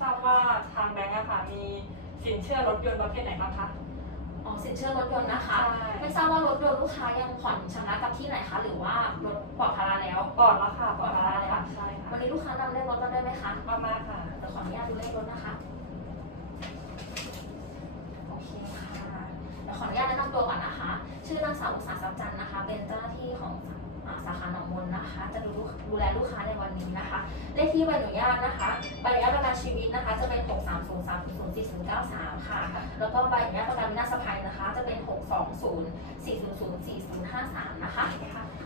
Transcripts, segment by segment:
ทราบว่าทางแบงก์อะค่ะมีสินเชื่อรถยนต์ประเภทไหนบ้างคะ อ๋อสินเชื่อรถยนต์นะคะ ใช่ ไม่ทราบว่ารถยนต์ลูกค้ายังผ่อนชำระกับที่ไหนคะ หรือว่ารถปลอดภาระแล้วก่อนแล้วค่ะก่อนแล้วค่ะใช่ค่ะวันนี้ลูกค้านำเลขรถมาได้ไหมคะมามาค่ะเดี๋ยวขออนุญาตดูเลขรถนะคะ โอเคค่ะเดี๋ยวขออนุญาตแนะนำตัวก่อนนะคะ ชื่อนางสาวอุตสาหทรัพย์จันทร์นะคะ เป็นเจ้าหน้าที่ของอ่าสาขาหนองมนนะคะ จะดูลูกดูแลลูกค้าในวันนี้นะคะ เลขที่ใบอนุญาตนะคะ ใบอ ชีวิตนะคะ จะเป็น 6 3 0 3 0 4 0 9 3 ค่ะ แล้วก็ใบอนุญาตประกันวินาศภัยนะคะ จะเป็น 6 2 0 4 0 0 4 0 5 3 นะคะ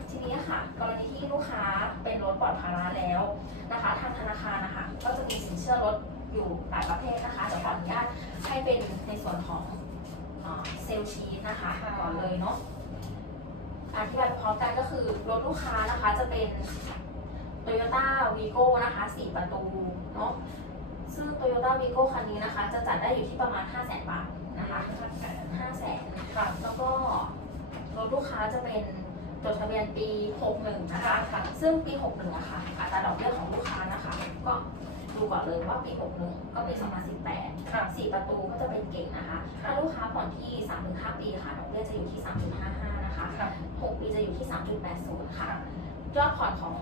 ทีนี้ค่ะ กรณีที่ลูกค้าเป็นรถปลอดภาระแล้วนะคะ ทางธนาคารนะคะ ก็จะมีสินเชื่อรถอยู่หลายประเภทนะคะเดี๋ยวขออนุญาตให้เป็นในส่วนของเซลชีนะคะก่อนเลยเนาะอธิบายพร้อมกันก็คือรถลูกค้านะคะจะเป็น Toyota Vigo นะคะ 4 ประตูเนาะ ซึ่ง Toyota Vigo คันนี้นะคะ จะจัดได้อยู่ที่ประมาณ 5 0 0 0 0 0 บาทนะคะ5 0 0 0 0 0ค่ะแล้วก็รถลูกค้าจะเป็นจดทะเบียนปี 61 นะคะค่ะซึ่งปี 61อะค่ะอัตราดอกเบี้ยของลูกค้านะคะ ก็ดูก่อนเลยว่าปี 61 ก็ปี 2018ค่ะ4ประตูก็จะเป็นเก่งนะคะ ถ้าลูกค้าผ่อนที่ 3-5 ปีค่ะ ดอกเบี้ยจะอยู่ที่ 3.55 นะคะค่ะ6ปีจะอยู่ที่ 3.80 ค่ะ ยอดผ่อนของ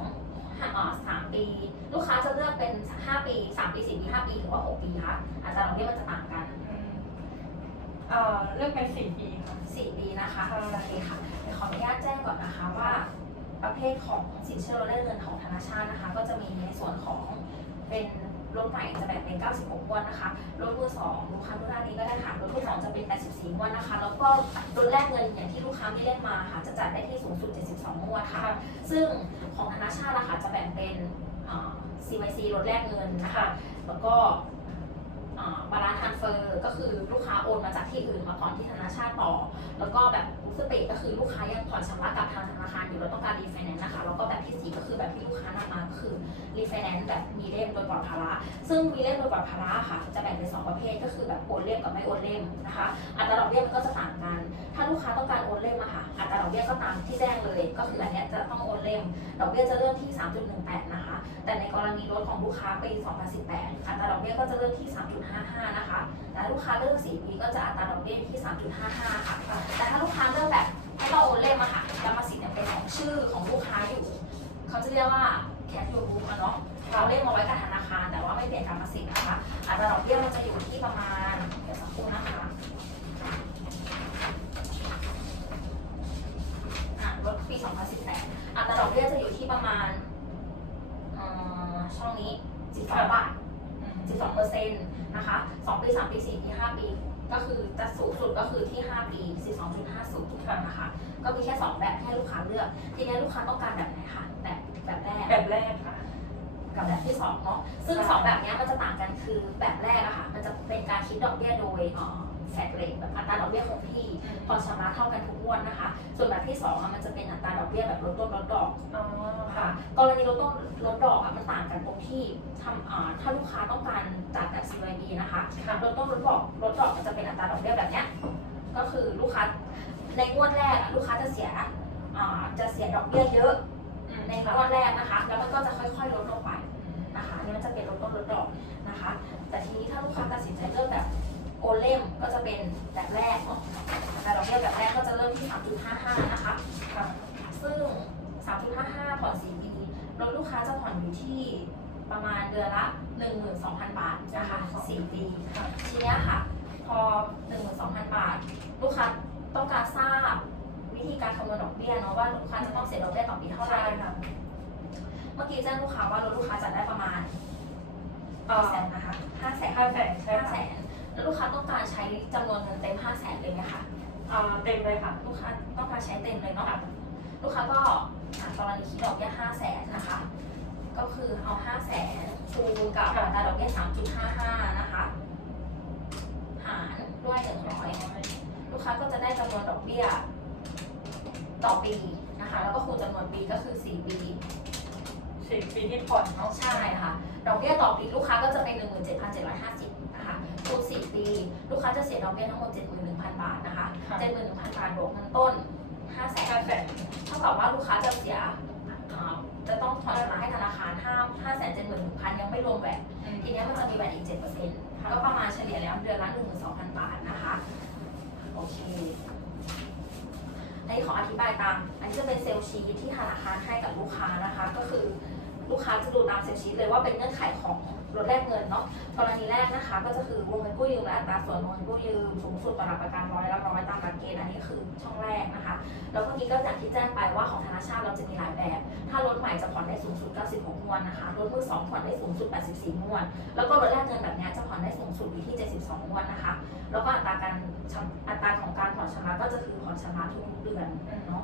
เอ่อ3ปี ลูกค้าจะเลือกเป็น5ปี3ปี4ปี5ปีหรือว่า6ปีคะอัตราดอกเบี้ยมันจะต่างกันอืมเอ่อเลือกเป็นสี่ปีค่ะ4ปีนะคะใช่โอเคค่ะเดี๋ยวขออนุญาตแจ้งก่อนนะคะว่า ประเภทของสินเชื่อลดเงินของธนาชาตินะคะ ก็จะมีในส่วนของ เป็นรถใหม่จะแบ่งเป็น 96งวดนะคะ รถมือสองลูกค้าดูหน้านี้ก็ได้ค่ะ รถมือสองจะเป็น 84งวดนะคะ แล้วก็รถแรกเงินอย่างที่ลูกค้ามีเล่นมาค่ะ จะจัดได้ที่สูงสุด 72งวดค่ะ ซึ่งของธนาชาตินะคะจะแบ่งเป็นอ่า CYC รถแรกเงินนะคะ แล้วก็บาลานทันเฟอร์ก็คือลูกค้าโอนมาจากที่อื่นมาผ่อนที่ธนาชาติต่อ แล้วก็แบบอุ สเปกก็คือลูกค้ายังผ่อนชำระกับทางธนาคารอยู่แล้วต้องการรีไฟแนนซ์นะคะแล้วก็แบบที่สีก็คือแบบที่ลูกค้านำมาก็คือรีไฟแนนซ์แบบมีเล่มโดยปลอดภาระซึ่งมีเล่มโดยปลอดภาระค่ะ จะแบ่งเป็นสองประเภทก็คือแบบโอนเล่มกับไม่โอนเล่มนะคะอัตราดอกเบี้ยมันก็จะต่างกัน ถ้าลูกค้าต้องการโอนเล่มอะค่ะอัตราดอกเบี้ยก็ตามที่แจ้งเลย ก็คืออันนี้จะต้องโอนเล่มดอกเบี้ยจะเริ่มที่ 3.18 นะคะ แต่ในกรณีรถของลูกค้าปี 2018 อัตราดอกเบี้ยก็จะเริ่มที่ 3.55 นะคะแต่ลูกค้าเลือก4ปีก็จะอัตราดอกเบี้ยที่ 3.55 ค่ะแต่ถ้าลูกค้าเลือกแบบให้เราโอนเล่มอะค่ะกรรมสิทธิ์เนี่ยเป็นของชื่อของลูกค้าอยู่ เขาจะเรียกว่า cash your book อะเนาะเราเล่มเอาไว้กับธนาคาร แต่ว่าไม่เปลี่ยนกรรมสิทธิ์นะคะอัตราดอกเบี้ยมันจะอยู่ที่ประมาณเดี๋ยวสักครู่นะคะอะรถปี 2018 อัตราดอกเบี้ยจะอยู่ที่ประมาณช่องนี้ 12 บาท 12เปอร์เซ็นต์นะคะ 2 ปี 3 ปี 4 ปี 5 ปี ก็คือจะสูงสุดก็คือที่ 5 ปี 12.50ค่ะนะคะ ก็มีแค่ 2 แบบให้ลูกค้าเลือก ทีนี้ลูกค้าต้องการแบบไหนคะ แบบแบบแรก แบบแรกค่ะ กับแบบที่สองเนาะ ซึ่งใช่สองแบบเนี้ยมันจะต่างกันคือแบบแรกอะค่ะ มันจะเป็นการคิดดอกเบี้ยโดย แฟดเรทแบบอัตราดอกเบี้ยคงที่พอชำระเท่ากันทุกงวดนะคะ ส่วนแบบที่สองอะมันจะเป็นอัตราดอกเบี้ยแบบลดต้นลดดอกอ๋อค่ะค่ะกรณีลดต้นลดดอกอะมันต่างกันตรงที่ทำอ่าถ้าลูกค้าต้องการจัดแบบ CYB นะคะค่ะลดต้นลดดอกลดดอกมันจะเป็นอัตราดอกเบี้ยแบบเนี้ยก็คือลูกค้าในงวดแรกอะลูกค้าจะเสียอ่าจะเสียดอกเบี้ยเยอะในงวดแรกนะคะ แล้วมันก็จะค่อยๆลดลงไปนะคะอันนี้มันจะเป็นลดต้นลดดอกนะคะ แต่ทีนี้ถ้าลูกค้าตัดสินใจเลือกแบบ โอเล่มก็จะเป็นแบบแรกเนาะแต่ดอกเบี้ยแบบแรกก็จะเริ่มที่ 3.55 นะคะค่ะซึ่ง 3.55ผ่อน4ปีรถลูกค้าจะผ่อนอยู่ที่ประมาณเดือนละ 12,000 บาทนะคะ4ปีค่ะทีเนี้ยค่ะ พอ 12,000 บาท ลูกค้าต้องการทราบวิธีการคำนวณดอกเบี้ยเนาะว่าลูกค้าจะต้องเสียดอกเบี้ยต่อปีเท่าไหร่ใช่ค่ะเมื่อกี้แจ้งลูกค้าว่ารถลูกค้าจะได้ประมาณเอ่อแสนนะคะห้าแสนห้าแสนใช่ห้าแสค่ะน แล้วลูกค้าต้องการใช้จำนวนเงินเต็มห้าแสนเลยไหมคะอ่าเต็มเลยค่ะ ลูกค้าต้องการใช้เต็มเลยเนาะลูกค้าก็อ่ากรณีคิดดอกเบี้ยห้าแสนนะคะ ก็คือเอาห้าแสนคูณกับอัตราดอกเบี้ยสามจุดห้าห้านะคะ หารด้วยหนึ่งร้อยลูกค้าก็จะได้จำนวนดอกเบี้ยต่อปีนะคะ แล้วก็คูณจำนวนปีก็คือสี่ปี สี่ปีที่ผ่อนเนาะ ใช่ค่ะ ดอกเบี้ยต่อปีลูกค้าก็จะเป็น 17,750นะคะคูณ4ปี ลูกค้าจะเสียดอกเบี้ยทั้งหมด 71,000 บาทนะคะ ค่ะ 71,000 บาทบวกเงินต้น500,000ห้าแสนเท่ากับว่าลูกค้าจะเสียอ่าจะต้องผ่อนชำระให้ธนาคารห้าห้าแสนเจ็ดหมื่นหนึ่งพันยังไม่รวมแวดทีเนี้ยมันจะมีแวดอีกเจ็ดเปอร์เซ็นต์ก็ประมาณเฉลี่ยแล้วเดือนละหนึ่งหมื่นสองพันบาทนะคะ โอเค อันนี้ขออธิบายตาม อันนี้จะเป็นเซลล์ชีทที่ธนาคารให้กับลูกค้านะคะ ก็คือ ลูกค้าจะดูตามเซลล์ชีทเลยว่าเป็นเงื่อนไขของลดแลกเงินเนาะกรณีแรกนะคะ ก็จะคือวงเงินกู้ยืมและอัตราส่วนวงเงินกู้ยืมสูงสุดต่อหลักประกันร้อยละร้อยตามหลักเกณฑ์อันนี้คือช่องแรกนะคะ แล้วเมื่อกี้ก็อย่างที่แจ้งไปว่าของธนาชาติเราจะมีหลายแบบ ถ้ารถใหม่จะผ่อนได้สูงสุด 96งวดนะคะรถมือสองผ่อนได้สูงสุด 84งวดแล้วก็รถแลกเงินแบบนี้จะผ่อนได้สูงสุดอยู่ที่ 72งวดนะคะ แล้วก็อัตราการอัตราของการผ่อนชำระก็จะคือผ่อนชำระทุกเดือนเนาะ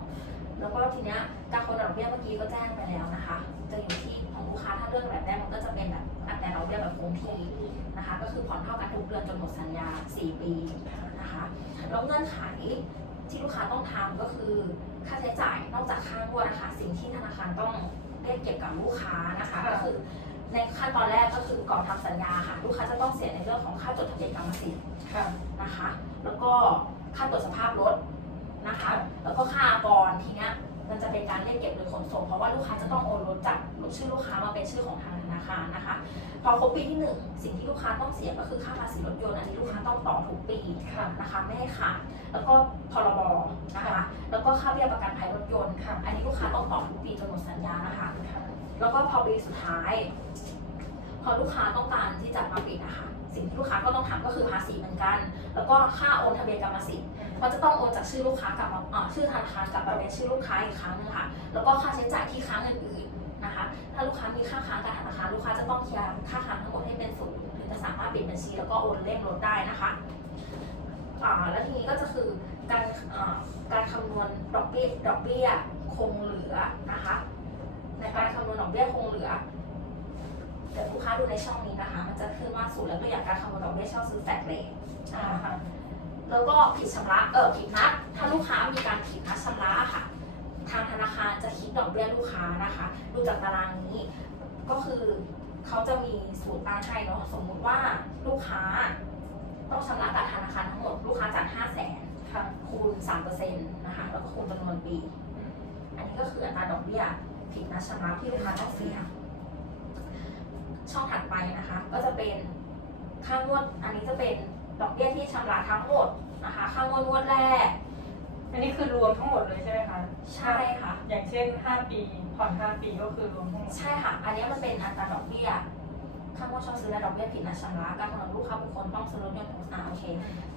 แล้วก็ทีเนี้ยการคนดอกเบี้ยเมื่อกี้ก็แจ้งไปแล้วนะคะ จะอยู่ที่ของลูกค้าถ้าเรื่องแบบแรกมันก็จะเป็นแบบอัตราดอกเบี้ยแบบคงที่นะคะ ก็คือผ่อนเท่ากันทุกเดือนจนหมดสัญญา 4 ปีนะคะแล้วเงื่อนไขที่ลูกค้าต้องทำก็คือ ค่าใช้จ่ายนอกจากค่างวดนะคะสิ่งที่ธนาคารต้องเรียกเก็บกับลูกค้านะคะก็คือในขั้นตอนแรกก็คือก่อนทำสัญญาค่ะ ลูกค้าจะต้องเสียในเรื่องของค่าจดทะเบียนกรรมสิทธิ์นะคะ แล้วก็ค่าตรวจสภาพรถนะคะ แล้วก็ค่าอากรทีเนี้ย มันจะเป็นการเรียกเก็บโดยขนส่ง เพราะว่าลูกค้าจะต้องโอนรถจากชื่อลูกค้ามาเป็นชื่อของทางธนาคารนะคะ พอครบปีที่หนึ่งสิ่งที่ลูกค้าต้องเสียก็คือค่าภาษีรถยนต์อันนี้ลูกค้าต้องต่อทุกปีค่ะนะคะไม่ให้ขาดแล้วก็พรบนะคะแล้วก็ค่าเบี้ยประกันภัยรถยนต์ค่ะอันนี้ลูกค้าต้องต่อทุกปีจนหมดสัญญานะคะแล้วก็พอปีสุดท้าย พอลูกค้าต้องการที่จะมาปิดนะคะ สิ่งที่ลูกค้าก็ต้องทำก็คือภาษีเหมือนกัน แล้วก็ค่าโอนทะเบียนกรรมสิทธิ์ก็จะต้องโอนจากชื่อลูกค้ากลับมาอ่าชื่อธนาคารกลับมาเป็นชื่อลูกค้าอีกครั้งนึงค่ะ แล้วก็ค่าใช้จ่ายที่ค้างอื่นๆนะคะ ถ้าลูกค้ามีค่าค้างกับธนาคารลูกค้าจะต้องเคลียร์ค่าค้างทั้งหมดให้เป็นศูนย์ถึงจะสามารถปิดบัญชีแล้วก็โอนเล่มรถได้นะคะอ่าแล้วทีนี้ก็จะคือการอ่าการคำนวณดอกเบี้ยดอกเบี้ยคงเหลือนะคะในการคำนวณดอกเบี้ยคงเหลือ เดี๋ยวลูกค้าดูในช่องนี้นะคะ มันจะขึ้นว่าสูตรและตัวอย่างการคำนวณดอกเบี้ยเช่าซื้อแฟกเลทนะคะแล้วก็ผิดชำระเออผิดนัด ถ้าลูกค้ามีการผิดนัดชำระอะค่ะ ทางธนาคารจะคิดดอกเบี้ยลูกค้านะคะ ดูจากตารางนี้ ก็คือเขาจะมีสูตรตั้งให้เนาะสมมุติว่าลูกค้า ต้องชำระกับธนาคารทั้งหมดลูกค้าจ่ายห้าแสนค่ะคูณสามเปอร์เซ็นต์นะคะ แล้วก็คูณจำนวนปี อันนี้ก็คืออัตราดอกเบี้ยผิดนัดชำระที่ลูกค้าต้องเสีย ช่องถัดไปนะคะ ก็จะเป็นค่างวด อันนี้จะเป็นดอกเบี้ยที่ชำระทั้งหมดนะคะ ค่างวดงวดแรก อันนี้คือรวมทั้งหมดเลยใช่ไหมคะ ใช่ค่ะ อย่างเช่น 5 ปี ผ่อน 5 ปีก็คือรวมทั้งหมด ใช่ค่ะ อันนี้มันเป็นอัตราดอกเบี้ย ค่างวดเช่าซื้อและดอกเบี้ยผิดนัดชำระการกำหนดลูกค้าบุคคลต้องซื้อรถยนต์ของอ่าโอเค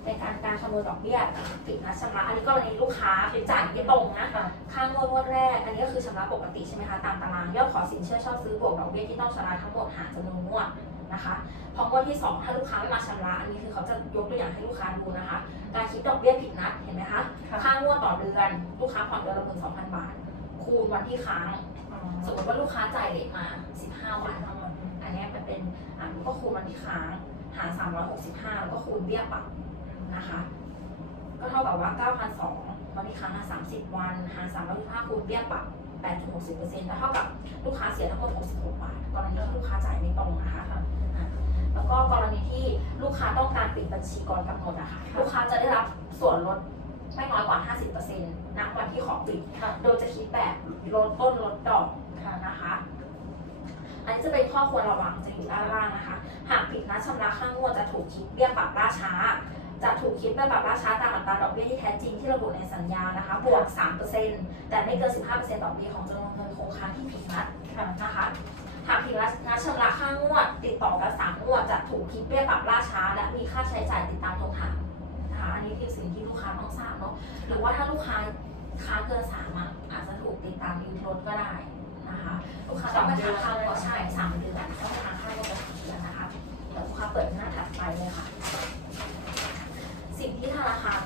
เป็นการการคำนวณดอกเบี้ยผิดนัดชำระอันนี้กรณีลูกค้าจ่ายไม่ตรงนะค่ะค่างวดงวดแรก อันนี้ก็คือชำระปกติใช่ไหมคะตามตารางยอดขอสินเชื่อช่าซื้อบวกดอกเบี้ยที่ต้องชำระทั้งหมดหารจำนวนงวดนะคะพองวดที่ 2 ถ้าลูกค้าไม่มาชำระ อันนี้คือเขาจะยกตัวอย่างให้ลูกค้าดูนะคะ การคิดดอกเบี้ยผิดนัดเห็นไหมคะค่ะค่างวดต่อเดือน ลูกค้าผ่อนเดือนละหมื่นสองพันบาท คูณวันที่ค้าง สมมติว่าลูกค้าจ่ายเลทมา 15 วัน เป็นอ่าก็คูณวันที่ค้างหาร365 แล้วก็คูณเบี้ยปรับนะคะ ก็เท่ากับว่า9,200วันที่ค้างหาร30 วันหาร365คูณเบี้ยปรับ8-60%แล้วเท่ากับลูกค้าเสียทั้งหมด66บาทกรณีที่ลูกค้าจ่ายไม่ตรงนะคะอะแล้วก็กรณีที่ลูกค้าต้องการปิดบัญชีก่อนกำหนดอะค่ะลูกค้าจะได้รับส่วนลดไม่น้อยกว่า 50%ณวันที่ขอปิดค่ะโดยจะคิดแบบลดต้นลดดอกค่ะนะคะ อันนี้จะเป็นข้อควรระวังจะอยู่ด้านล่างนะคะ หากผิดนัดชำระค่างวดจะถูกคิดเบี้ยปรับล่าช้า จะถูกคิดเบี้ยปรับล่าช้าตามอัตราดอกเบี้ยที่แท้จริงที่ระบุในสัญญานะคะ บวก 3%แต่ไม่เกิน 15%ต่อปีของจำนวนเงินคงค้างที่ผิดนัดนะคะหากผิดนัดชำระค่างวด ติดต่อกันสามงวดจะถูกคิดเบี้ยปรับล่าช้า และมีค่าใช้จ่ายติดตามตรงหางนะคะอันนี้คือสิ่งที่ลูกค้าต้องทราบเนาะหรือว่าถ้าลูกค้าค้างเกินสามอะอาจจะถูกติดตามยืมรถก็ได้ นะคะลูกค้าต้องไปทางข้างก็ใช่สามเดือนต้องไปทางข้างก็เป็นสามเดือนนะคะเดี๋ยวลูกค้าเปิดหน้าถัดไปเลยค่ะ สิ่งที่ธนาคาร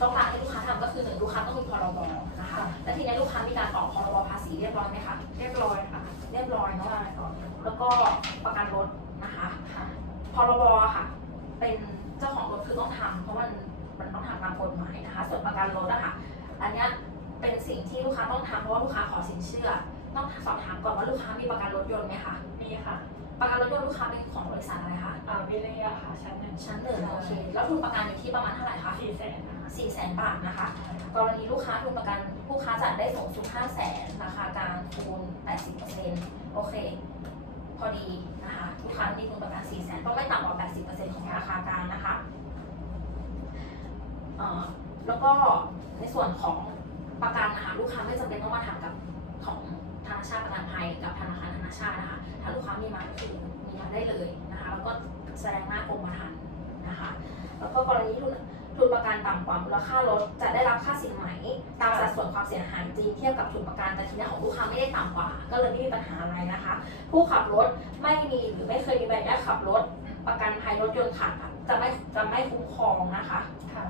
ต้องการให้ลูกค้าทำก็คือหนึ่งลูกค้าต้องมีพรบนะคะและทีนี้ลูกค้ามีการออกพรบภาษีเรียบร้อยไหมคะเรียบร้อยค่ะ เรียบร้อยเนาะใช่ก่อนแล้วก็ประกันรถนะคะค่ะพรบค่ะ เป็นเจ้าของรถคือต้องทำเพราะมันมันต้องทำตามกฎหมายนะคะ ส่วนประกันรถอะค่ะอันเนี้ยเป็นสิ่งที่ลูกค้าต้องทำเพราะว่าลูกค้าขอสินเชื่อ ต้องสอบถามก่อนว่าลูกค้ามีประกันรถยนต์ไหมคะมีค่ะประกันรถยนต์ลูกค้าเป็นของบริษัทอะไรคะอ่าวิเลยาค่ะชั้นหนึ่งชั้นหนึ่งโอเคแล้วทุนประกันอยู่ที่ประมาณเท่าไหร่คะสี่แสนนะคะ4 0 0 0 0 0บาทนะคะ กรณีลูกค้าทุนประกันผู้ค้าจ่ายได้สูงสุด5 0 0 0 0 0ราคากลางคูณ80%โอเค พอดีนะคะลูกค้ามีทุนประกัน4 0 0 0 0 0ต้องไม่ต่ำกว่า80%ของราคากลางนะคะเอ่อแล้วก็ในส่วนของประกันนะคะลูกค้าไม่จำเป็นต้องมาทำกับของ ธนาคารประกันภัยกับธนาคารธนาชาตินะคะถ้าลูกค้ามีมาก็คือมีมาได้เลยนะคะแล้วก็แสดงหน้ากรมธรรม์นะคะแล้วก็กรณีทุนทุนประกันต่ำกว่ามูลค่ารถจะได้รับค่าสินไหมตามสัดส่วนความเสียหายจริงเทียบกับทุนประกันแต่ทีนี้ของลูกค้าไม่ได้ต่ำกว่า ก็เลยไม่มีปัญหาอะไรนะคะ ผู้ขับรถไม่มีหรือไม่เคยมีใบอนุญาตขับรถ ประกันภัยรถยนต์ขาดจะไม่จะไม่คุ้มครองนะคะค่ะ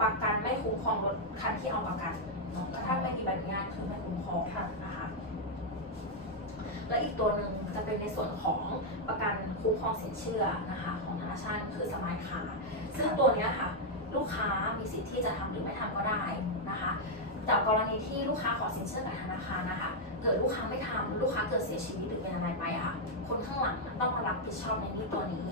ประกันไม่คุ้มครองรถคันที่เอาประกันเนาะถ้าไม่มีใบอนุญาตคือไม่คุ้มครองค่ะนะคะ และอีกตัวหนึ่งจะเป็นในส่วนของประกันคุ้มครองสินเชื่อนะคะของธนาคารคือสมายขาซึ่งตัวนี้ค่ะลูกค้ามีสิทธิ์ที่จะทำหรือไม่ทำก็ได้นะคะแต่กรณีที่ลูกค้าขอสินเชื่อกับธนาคารนะคะเกิดลูกค้าไม่ทำลูกค้าเกิดเสียชีวิตหรือเป็นอะไรไปอะค่ะคนข้างหลังต้องมารับผิดชอบในนี้ตัวนี้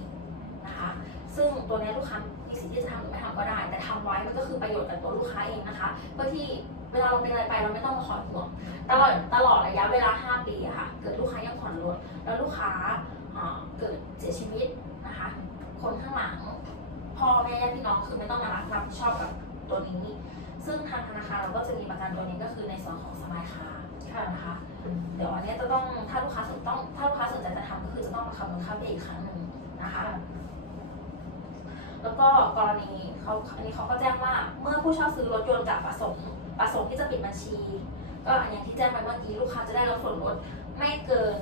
นะคะซึ่งตัวนี้ลูกค้ามีสิทธิ์ที่จะทำหรือไม่ทำก็ได้ แต่ทำไว้มันก็คือประโยชน์กับตัวลูกค้าเองนะคะเพื่อที่ เวลาเราเป็นอะไรไปเราไม่ต้องมาคอยห่วงตลอดตลอดระยะเวลา 5 ปีอะค่ะ เกิดลูกค้ายังผ่อนรถแล้วลูกค้าเอ่อเกิดเสียชีวิตนะคะ คนข้างหลังพ่อแม่ญาติพี่น้องคือไม่ต้องมารับรับผิดชอบกับตัวนี้ ซึ่งทางธนาคารเราก็จะมีประกันตัวนี้ก็คือในส่วนของสมายคาค่ะนะคะเดี๋ยวอันเนี้ยจะต้องถ้าลูกค้าสนต้องถ้าลูกค้าสนใจจะทำก็คือจะต้องมาคำนวณค่าเบี้ยอีกครั้งหนึ่งนะคะ แล้วก็กรณีเขาอันนี้เขาก็แจ้งว่าเมื่อผู้เช่าซื้อรถยนต์กับประสงค์ ประสงค์ที่จะปิดบัญชี ก็อย่างที่แจ้งไปเมื่อกี้ลูกค้าจะได้รับส่วนลดไม่เกิน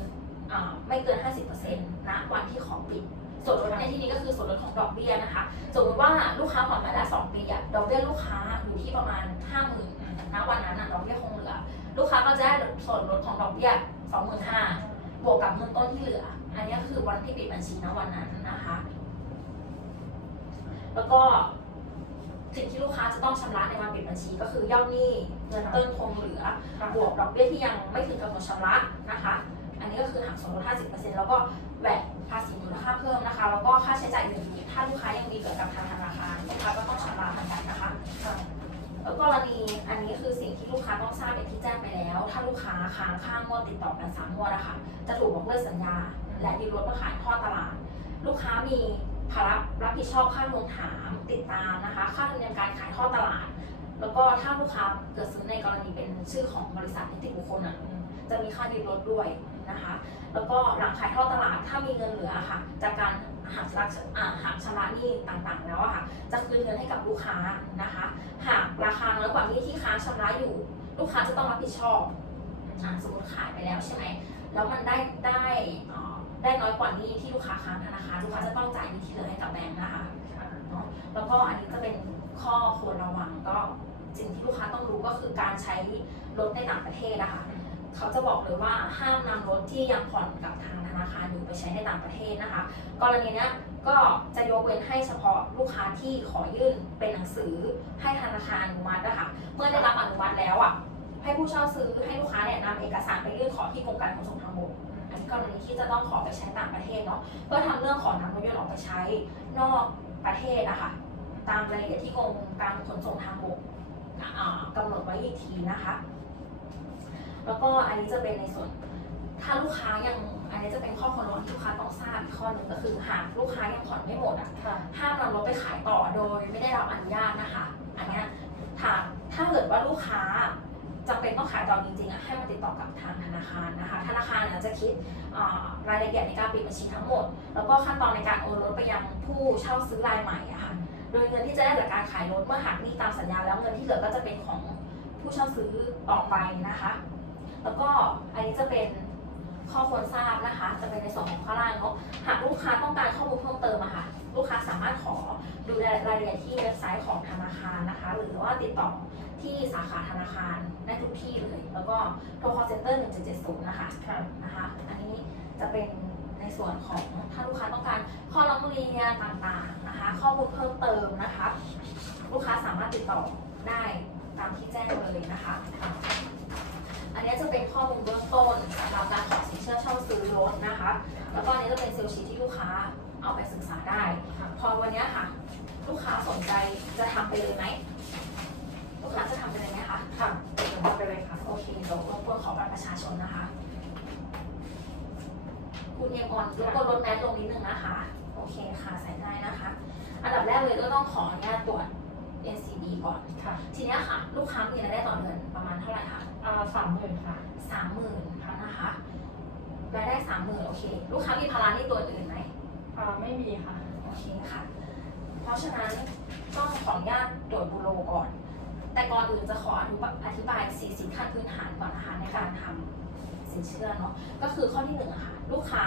ไม่เกิน 50%นะวันที่ขอปิด ส่วนลดในที่นี้ก็คือส่วนลดของดอกเบี้ยนะคะ สมมติว่าลูกค้าผ่อนมาได้สองปีอะดอกเบี้ยลูกค้าอยู่ที่ประมาณ 5 0,000ณวันนั้นดอกเบี้ยคงเหลือ ลูกค้าก็จะได้ส่วนลดของดอกเบี้ย25,000บวกกับเงินต้นที่เหลือ อันนี้ก็คือวันที่ปิดบัญชีณวันนั้นนะคะ แล้วก็ สิ่งที่ลูกค้าจะต้องชำระในวันปิดบัญชี ก็คือยอดหนี้เงินต้นคงเหลือค่ะบวกดอกเบี้ยที่ยังไม่ถึงกำหนดชำระนะคะ อันนี้ก็คือหักส่วนลด50%แล้วก็แหวกภาษีมูลค่าเพิ่มนะคะ แล้วก็ค่าใช้จ่ายอื่นๆถ้าลูกค้ายังมีเหลือกับทางธนาคารลูกค้าก็ต้องชำระเหมือนกันนะคะค่ะแล้วกรณีอันนี้คือสิ่งที่ลูกค้าต้องทราบอย่างที่แจ้งไปแล้ว ถ้าลูกค้าค้างค่างวดติดต่อกันสามงวดอะค่ะจะถูกบอกเลิกสัญญา และยึดรถมาขายทอดตลาด ลูกค้ามี ภาระรับผิดชอบค่าทวงถามติดตามนะคะ ค่าธรรมเนียมการขายทอตลาด แล้วก็ถ้าลูกค้าเกิดซื้อในกรณีเป็นชื่อของบริษัทนิติบุคคลอะจะมีค่ายึดรถด้วยนะคะ แล้วก็หลังขายทอตลาดถ้ามีเงินเหลือค่ะ จากการหักชำระอ่าหักชำระหนี้ต่างๆ แล้วอะค่ะ จะคืนเงินให้กับลูกค้านะคะ หากราคาน้อยกว่านี้ที่ค้างชำระอยู่ ลูกค้าจะต้องรับผิดชอบสมมติขายไปแล้วใช่ไหมแล้วมันได้ได้อ่อ ได้น้อยกว่านี้ที่ลูกค้าค้างธนาคารลูกค้าจะต้องจ่ายนี้ที่เหลือให้กับแบงค์นะคะเนาะแล้วก็อันนี้จะเป็นข้อควรระวังก็สิ่งที่ลูกค้าต้องรู้ก็คือการใช้รถในต่างประเทศนะคะเขาจะบอกเลยว่าห้ามนำรถที่ยังผ่อนกับทางธนาคารอยู่ไปใช้ในต่างประเทศนะคะ กรณีนี้ก็จะยกเว้นให้เฉพาะลูกค้าที่ขอยื่นเป็นหนังสือให้ธนาคารอนุมัตินะคะเมื่อได้รับอนุมัติแล้วอะให้ผู้เช่าซื้อให้ลูกค้าเนี่ยนำเอกสารไปยื่นขอที่กรมการขนส่งทางบก อันนี้กรณีที่จะต้องขอไปใช้ต่างประเทศเนาะเพื่อทำเรื่องขอนำรถยนต์ออกไปใช้นอกประเทศนะคะตามรายละเอียดที่กรมการขนส่งทางบกอ่ากำหนดไว้อีกทีนะคะ แล้วก็อันนี้จะเป็นในส่วนถ้าลูกค้ายังอันนี้จะเป็นข้อควรระวังที่ลูกค้าต้องทราบอีกข้อหนึ่งก็คือหากลูกค้ายังผ่อนไม่หมดอะค่ะห้ามนำรถไปขายต่อโดยไม่ได้รับอนุญาตนะคะ อันเนี้ยถามถ้าเกิดว่าลูกค้า็ขายต่อจริงๆอะให้มาติดต่อกับทางธนาคารนะคะ ธนาคารเนี่ยจะคิดรายละเอียดในการปิดบัญชีทั้งหมด แล้วก็ขั้นตอนในการโอนรถไปยังผู้เช่าซื้อรายใหม่อะค่ะโดยเงินที่จะได้จากการขายรถเมื่อหักหนี้ตามสัญญาแล้วเงินที่เหลือก็จะเป็นของผู้เช่าซื้อต่อไปนะคะ แล้วก็อันนี้จะเป็นข้อควรทราบนะคะ จะเป็นในส่วนของข้างล่างเนาะหากลูกค้าต้องการข้อมูลเพิ่มเติมอะค่ะ ลูกค้าสามารถขอดูรายละเอียดที่เว็บไซต์ของธนาคารนะคะ หรือว่าติดต่อที่สาขาธนาคารได้ทุกที่เลย แล้วก็โทร call center 1770 นะคะค่ะนะคะอันนี้จะเป็นในส่วนของถ้าลูกค้าต้องการข้อร้องเรียนต่างๆนะคะ ข้อมูลเพิ่มเติมนะคะ ลูกค้าสามารถติดต่อได้ตามที่แจ้งเลยนะคะ อันนี้จะเป็นข้อมูลเบื้องต้นสำหรับการขอสินเชื่อเช่าซื้อรถนะคะ แล้วก็อันนี้จะเป็นเซลล์ชีทที่ลูกค้า เอาไปศึกษาได้ค่ะพอวันเนี้ยค่ะ ลูกค้าสนใจจะทำไปเลยไหมลูกค้าจะทำไปเลยไหมคะค่ะเดี๋ยวเราไปเลยค่ะ โอเคเดี๋ยวรบกวนขอบัตรประชาชนนะคะ คุณเอมออนรบกวนลดแมสลงนิดนึงนะคะ โอเคค่ะใส่ได้นะคะ อันดับแรกเลยก็ต้องขออนุญาตตรวจ NCD ก่อนค่ะ ทีเนี้ยค่ะ ลูกค้ามีรายได้ต่อเดือนประมาณเท่าไหร่คะอ่าสามหมื่นค่ะสามหมื่นนะคะ รายได้สามหมื่นโอเค ลูกค้ามีภาระหนี้ตัวอื่นไหม อ่าไม่มีค่ะ โอเคค่ะ เพราะฉะนั้นต้องขออนุญาตตรวจบูโรก่อน แต่ก่อนอื่นจะขออธิบายอธิบายสี่สินขั้นพื้นฐานก่อนนะคะในการทำสินเชื่อเนาะ ก็คือข้อที่หนึ่งอะค่ะลูกค้า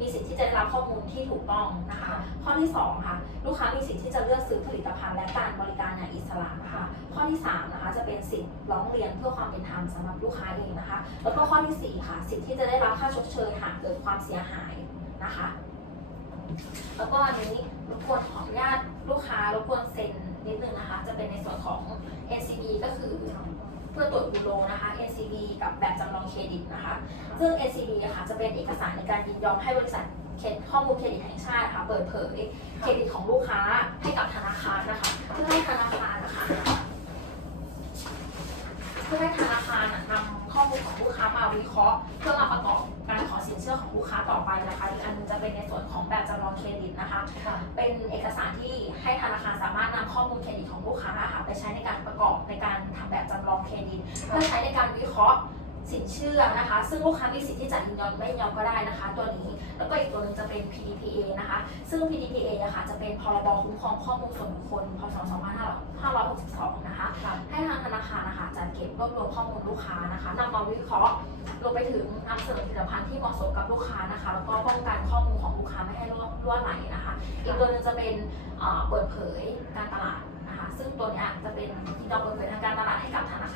มีสิทธิ์ที่จะได้รับข้อมูลที่ถูกต้องนะคะ ข้อที่สองค่ะลูกค้ามีสิทธิ์ที่จะเลือกซื้อผลิตภัณฑ์และการบริการอย่างอิสระนะคะข้อที่สามนะคะจะเป็นสิทธิ์ร้องเรียนเพื่อความเป็นธรรมสำหรับลูกค้าเองนะคะ แล้วก็ข้อที่สี่ค่ะสิทธิ์ที่จะได้รับค่าชดเชยหากเกิดความเสียหายนะคะ แล้วก็อันนี้รบกวนขออนุญาตลูกค้ารบกวนเซ็นนิดนึงนะคะ จะเป็นในส่วนของ NCB ก็คือเพื่อตรวจบูโรนะคะ NCB กับแบบจำลองเครดิตนะคะ ซึ่ง NCB ะค่ะจะเป็นเอกสารในการยินยอมให้บริษัทเครดข้อมูลเครดิตแห่งชาติค่ะเปิดเผยเครดิตของลูกค้าให้กับธนาคารนะคะเพื่อให้ธนาคารนะคะเพื่อให้ธนาคารน่ะนำข้อมูลของลูกค้ามาวิเคราะห์เพื่อมาประกอบ การขอสินเชื่อของลูกค้าต่อไปนะคะอีกอันหนึงจะเป็นในส่วนของแบบจำลองเครดิตนะคะค่ะเป็นเอกสารที่ให้ธนาคารสามารถนำข้อมูลเครดิตของลูกค้าอะค่ะไปใช้ในการประกอบในการทำแบบจำลองเครดิต เพื่อใช้ในการวิเคราะห์ สินเชื่อนะคะ ซึ่งลูกค้ามีสิทธิ์ที่จะยินยอมไม่ยินยอมก็ได้นะคะ ตัวนี้แล้วก็อีกตัวหนึงจะเป็น PDPA นะคะ ซึ่ง PDPA อะคะจะเป็นพรบคุ้มครองข้อมูลส่วนบุคคลพศ2562 นะคะคให้ทางธนาคารนะคะจัดเก็บรวบรวมข้อมูลลูกค้านะคะนำมาวิเคราะห์รวมไปถึงนำเสนอผลิตภัณฑ์ที่เหมาะสมกับลูกค้านะคะ แล้วก็ป้องกันข้อมูลของลูกค้าไม่ให้ล่วไหลนะคะ อีกตัวหนึงจะเป็นเปิดเผยการตลาดนะคะ ซึ่งตัวนี้จะเป็นที่เราเปิดเผยทางการตลาดให้กับธนาค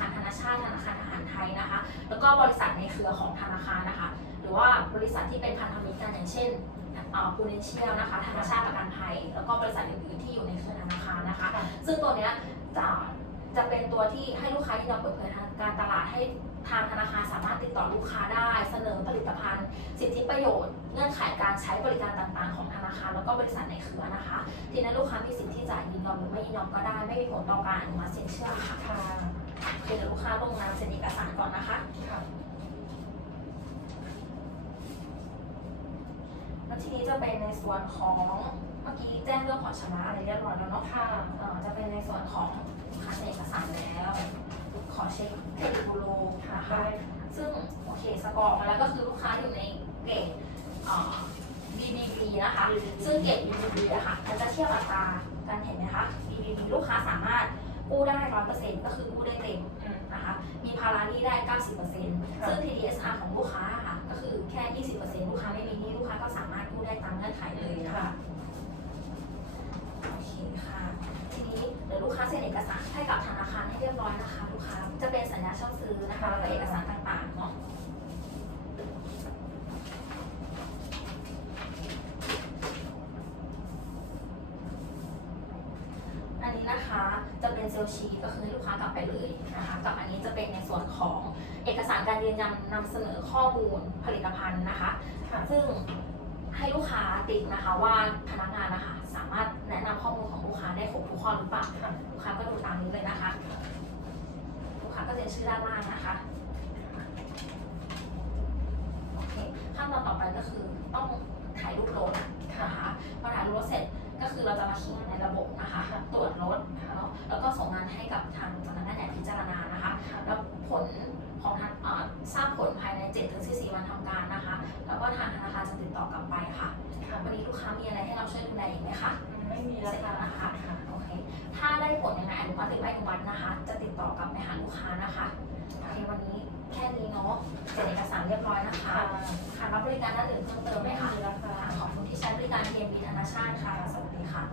าร แล้วก็บริษัทในเครือของธนาคารนะคะ หรือว่าบริษัทที่เป็นพันธมิตรกันอย่างเช่นปูเนเชียนะคะธนาชาติประกันภัย แล้วก็บริษัทอื่นๆที่อยู่ในเครือธนาคารนะคะ ซึ่งตัวเนี้ยจะจะเป็นตัวที่ให้ลูกค้าที่เราเปิดเผยทางการตลาดให้ทางธนาคารสามารถติดต่อลูกค้าได้ เสนอผลิตภัณฑ์ สิทธิประโยชน์เงื่อนไขการใช้บริการต่างๆ ของธนาคารแล้วก็บริษัทในเครือนะคะ ทีนั้นลูกค้ามีสิทธิ์ที่จะยินยอมหรือไม่ยินยอมก็ได้ไม่มีผลต่อการอนุมัติสินเชื่อค่ะ เคเดี๋ยวลูกค้าลงนามเซ็นเอกสารก่อนนะคะค่ะแล้วทีนี้จะเป็นในส่วนของเมื่อกี้แจ้งเรื่องผ่อนชำระอะไรเรียบร้อยแล้วเนาะค่ะเอ่อจะเป็นในส่วนของคันเอกสารแล้ว ขอเช็คเครดิตบูโรค่ะนะคะได้ซึ่งโอเคสกอร์มาแล้วก็คือลูกค้าอยู่ในเกรดเอ่อ BBB นะคะ ซึ่งเกรด BBB อะค่ะมันจะเทียบอัตรากันเห็นไหมคะ BBB ลูกค้าสามารถ กู้ได้ร้อยเปอร์เซ็นต์ก็คือกู้ได้เต็มอืมนะคะมีภาระหนี้ได้90%ซึ่ง TDSR ของลูกค้าอะค่ะก็คือแค่20%ลูกค้าไม่มีหนี้ลูกค้าก็สามารถกู้ได้ตามเงื่อนไขเลยนะคะโอเคค่ะ ทีนี้เดี๋ยวลูกค้าเซ็นเอกสารให้กับธนาคารให้เรียบร้อยนะคะ ลูกค้าจะเป็นสัญญาเช่าซื้อนะคะแล้วก็เอกสารต่างๆเนาะ อันนี้นะคะจะเป็นเซลล์ชีทก็คือให้ลูกค้ากลับไป เลยนะคะกับอันนี้จะเป็นในส่วนของเอกสารการยืนยันนำเสนอข้อมูลผลิตภัณฑ์นะคะ ซึ่งให้ลูกค้าติดนะคะว่าพนักงานนะคะสามารถแนะนำข้อมูลของลูกค้าได้ครบทุกข้อหรือเปล่าลูกค้าก็ดูตามนี้เลยนะคะ ลูกค้าก็เซ็นชื่อด้านล่างนะคะโอเคขั้นตอนต่อไปก็คือต้องถ่ายรูปรถนะคะพอถ่ายรูปรถเสร็จ ก็คือเราจะมาคีย์ในระบบนะคะตรวจรถเนาะแล้วก็ส่งงานให้กับทางสำนักงานใหญ่พิจารณานะคะ แล้วผลของทางเอ่อทราบผลภายใน7ถึง14วันทำการนะคะ แล้วก็ทางธนาคารจะติดต่อกลับไปค่ะค่ะ วันนี้ลูกค้ามีอะไรให้เราช่วยดูแลอีกไหมคะ ไม่มีแล้วค่ะค่ะโอเค ถ้าได้ผลยังไงอนุมัติหรือไม่อนุมัตินะคะ จะติดต่อกลับไปหาลูกค้านะคะโอเควันนี้แค่นี้เนาะเสร็จเอกสารเรียบร้อยนะคะค่ะค่ะรับบริการด้านอื่นเพิ่มเติมไหมไม่คะมีแล้วค่ะขอบคุณที่ใช้บริการ DMB ธนาชาติค่ะสวัสดี ค่ะ